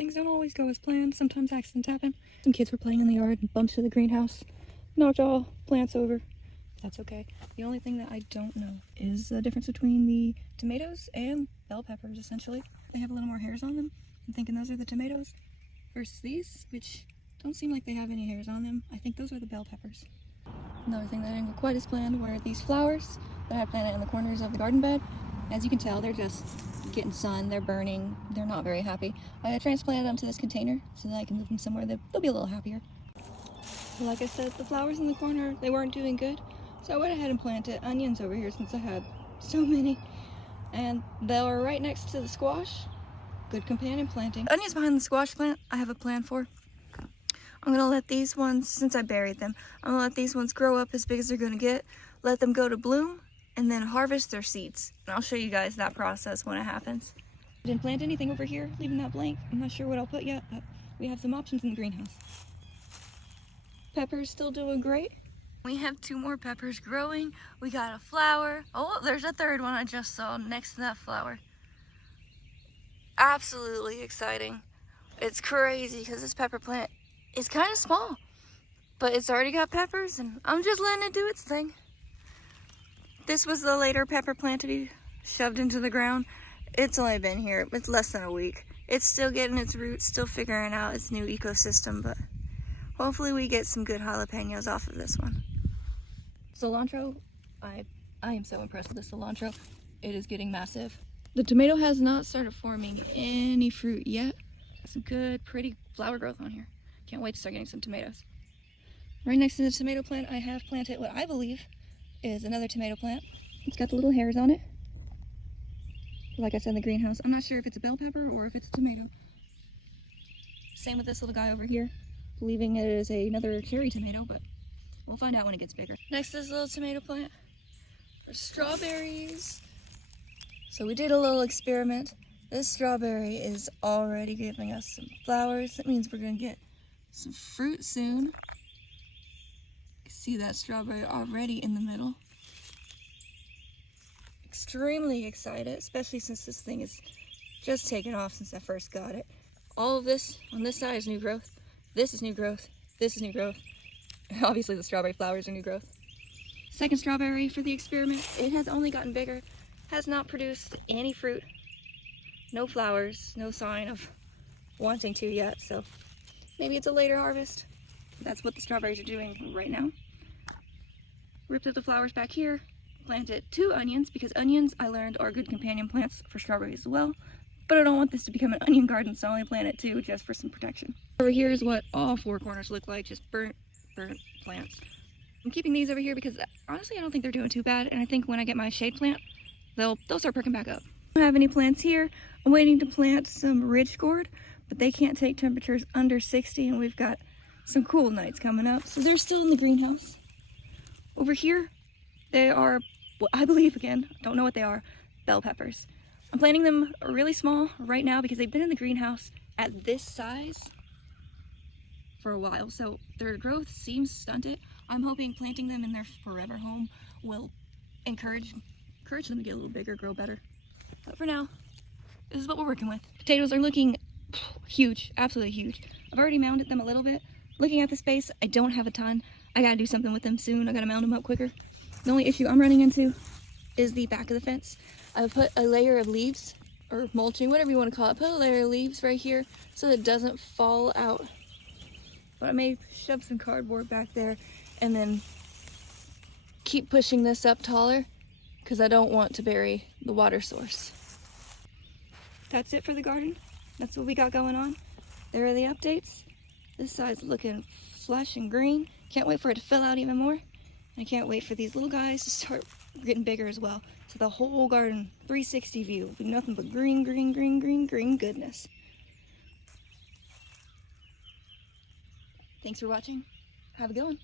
things don't always go as planned. Sometimes accidents happen. Some kids were playing in the yard and bumped to the greenhouse. Knocked all plants over. That's okay. The only thing that I don't know is the difference between the tomatoes and bell peppers, essentially. They have a little more hairs on them. I'm thinking those are the tomatoes versus these, which don't seem like they have any hairs on them. I think those are the bell peppers. Another thing that didn't go quite as planned were these flowers that I had planted in the corners of the garden bed. As you can tell, they're just getting sun, they're burning, they're not very happy. I transplanted them to this container so that I can move them somewhere that they'll be a little happier. Like I said, the flowers in the corner, they weren't doing good. So I went ahead and planted onions over here since I had so many. And they were right next to the squash. Good companion planting. Onions behind the squash plant, I have a plan for. I'm gonna let these ones, since I buried them, I'm gonna let these ones grow up as big as they're gonna get, let them go to bloom, and then harvest their seeds. And I'll show you guys that process when it happens. I didn't plant anything over here, leaving that blank. I'm not sure what I'll put yet, but we have some options in the greenhouse. Peppers still doing great. We have 2 more peppers growing. We got a flower. Oh, there's a third one I just saw next to that flower. Absolutely exciting. It's crazy because this pepper plant is kind of small, but it's already got peppers and I'm just letting it do its thing. This was the later pepper plant to be shoved into the ground. It's only been here, it's less than a week. It's still getting its roots, still figuring out its new ecosystem, but hopefully we get some good jalapenos off of this one. Cilantro, I am so impressed with the cilantro. It is getting massive. The tomato has not started forming any fruit yet. Some good, pretty flower growth on here. Can't wait to start getting some tomatoes. Right next to the tomato plant, I have planted what I believe is another tomato plant. It's got the little hairs on it. Like I said in the greenhouse, I'm not sure if it's a bell pepper or if it's a tomato. Same with this little guy over here, believing it is another cherry tomato, but we'll find out when it gets bigger. Next is this little tomato plant for strawberries. So we did a little experiment. This strawberry is already giving us some flowers. That means we're gonna get some fruit soon. See that strawberry already in the middle. Extremely excited, especially since this thing is just taken off since I first got it. All of this on this side is new growth. This is new growth. This is new growth. Obviously the strawberry flowers are new growth. Second strawberry for the experiment. It has only gotten bigger. Has not produced any fruit. No flowers. No sign of wanting to yet. So maybe it's a later harvest. That's what the strawberries are doing right now. Ripped up the flowers back here. Planted 2 onions because onions, I learned, are good companion plants for strawberries as well. But I don't want this to become an onion garden, so I only planted 2 just for some protection. Over here is what all 4 corners look like, just burnt plants. I'm keeping these over here because honestly I don't think they're doing too bad, and I think when I get my shade plant, they'll start perking back up. I don't have any plants here. I'm waiting to plant some ridge gourd, but they can't take temperatures under 60, and we've got some cool nights coming up, so they're still in the greenhouse. Over here, they are, well, I believe again, don't know what they are, bell peppers. I'm planting them really small right now because they've been in the greenhouse at this size for a while, so their growth seems stunted. I'm hoping planting them in their forever home will encourage them to get a little bigger, grow better. But for now, this is what we're working with. Potatoes are looking huge, absolutely huge. I've already mounded them a little bit. Looking at the space, I don't have a ton. I gotta do something with them soon. I gotta mound them up quicker. The only issue I'm running into is the back of the fence. I've put a layer of leaves, or mulching, whatever you want to call it. Put a layer of leaves right here so that it doesn't fall out. But I may shove some cardboard back there and then keep pushing this up taller because I don't want to bury the water source. That's it for the garden. That's what we got going on. There are the updates. This side's looking flush and green. Can't wait for it to fill out even more. And I can't wait for these little guys to start getting bigger as well. So the whole garden, 360 view, will be nothing but green, green, green, green, green goodness. Thanks for watching. Have a good one.